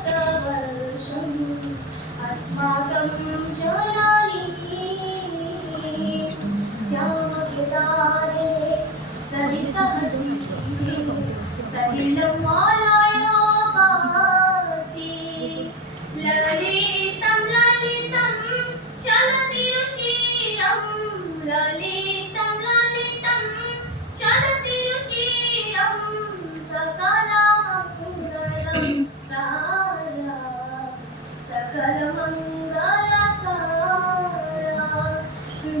भारतवर्षम् अस्माकं जननी श्यामगिरितारे सरितः सलिलमालया पाति ललितं ललितं चलति रुचिरं ललितं ललितं चलति रुचिरं सकलमङ्गलं सारा सकलमङ्गलसारा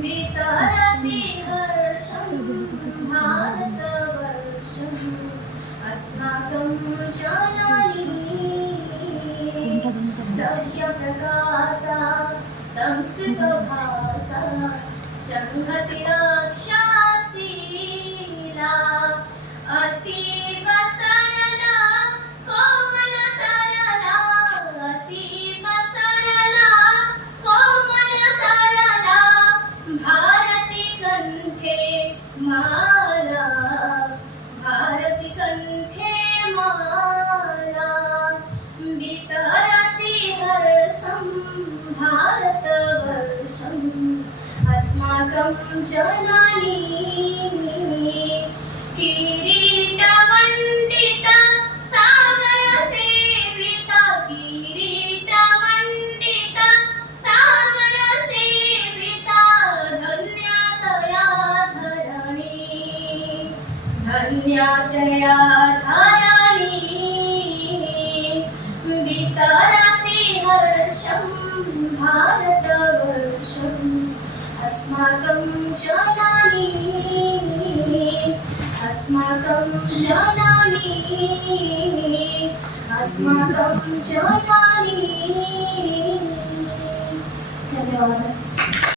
वितरति हर्षं भारतवर्षम् अस्माकं जननी द्रव्यप्रकाशा संस्कृतभाषा संहतिरक्षाशीला अतीव सरला कोमलतरला अतीव सरला कोमलतरला भारती कंठे माला भारती कंठे माला वितरति हर्षं भारतवर्षम् अस्माकं जननी किरीटमण्डिता सागरसेविता किरीटमण्डिता सागरसेविता धन्यतया धरणी धन्यतया धरणी वितरति हर्षं भारतवर्षम् अस्माकं जननी अस्माकं जननी अस्माकं जननी धन्यवादः।